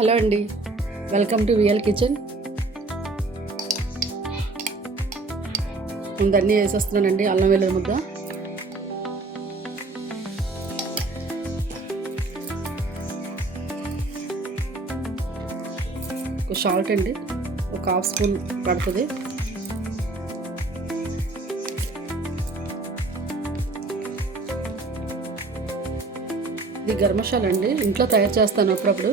Hello అండి, welcome to VL kitchen. ముందన్నీ వేసేస్తున్నానండి. అల్లం వెల్లుల్లి ముద్ద, ఒక సాల్ట్ అండి, ఒక హాఫ్ స్పూన్ పడుతుంది. ఇది గరం మసాలా అండి, ఇంట్లో తయారు చేస్తాను అప్పుడప్పుడు.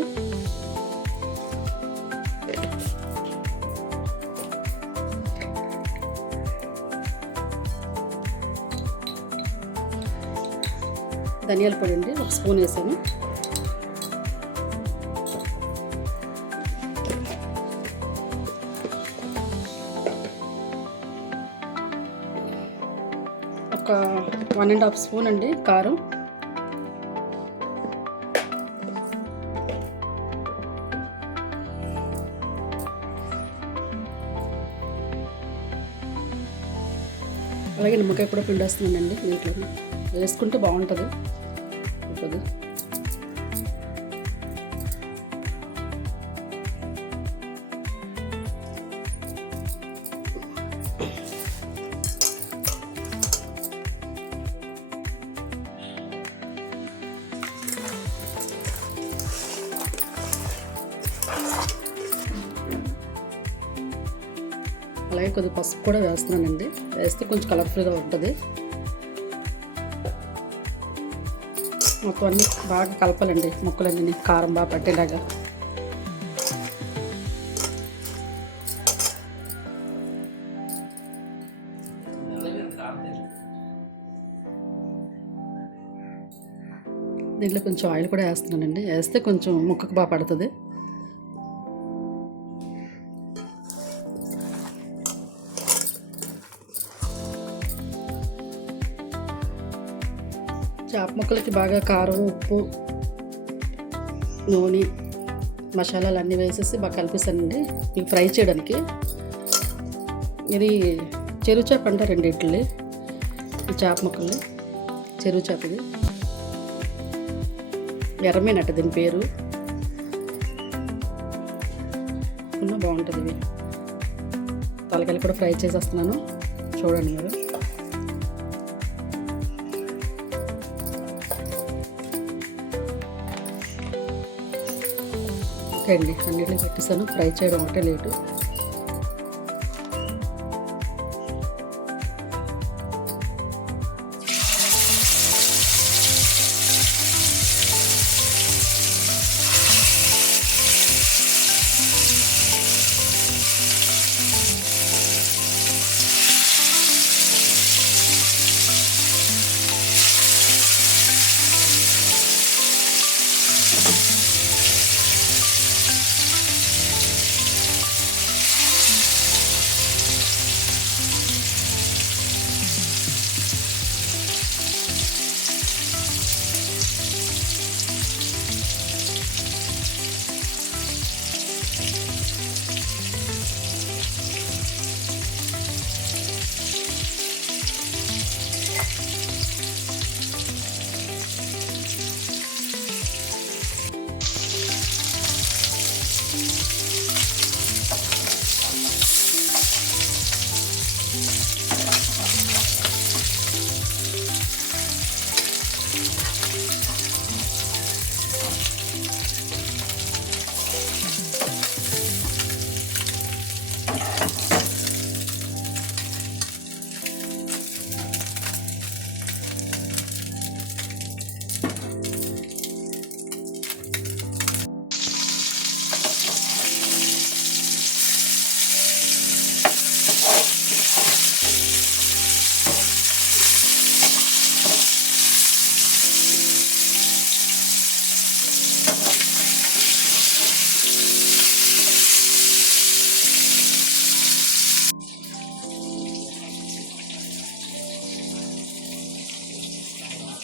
ధనియాల పొడి అండి, ఒక స్పూన్ వేసాను. ఒక 1.5 స్పూన్ అండి కారం. అలాగే నిమ్మకాయ కూడా పిండేస్తున్నానండి. దీంట్లో వేసుకుంటే బాగుంటుంది. అలాగే కొద్దిగా పసుపు కూడా వేస్తున్నానండి. వేస్తే కొంచెం కలర్ఫుల్గా ఉంటుంది. మొత్తం అన్నీ బాగా కలపాలండి, ముక్కలన్నీ కారం బాగా పట్టేలాగా. దీంట్లో కొంచెం ఆయిల్ కూడా వేస్తున్నానండి. వేస్తే కొంచెం ముక్కకు బాగా పడుతుంది. చేప ముక్కలకి బాగా కారం, ఉప్పు, నూనె, మసాలాలు అన్నీ వేసేసి బాగా కలిపిస్తానండి ఇవి ఫ్రై చేయడానికి. ఇది చెరువు చేప అంటారండి ఇడ్లీ. ఈ చేప ముక్కలు చెరువు చేప, ఇది ఎర్రమీనట్టు దీని పేరు. బాగుంటుంది. ఇవి తలకాయలు కూడా ఫ్రై చేసేస్తున్నాను, చూడండి మీరు. ఓకే అండి, అన్నిటిని పెట్టేసాను. ఫ్రై చేయడం ఒకటే లేటు.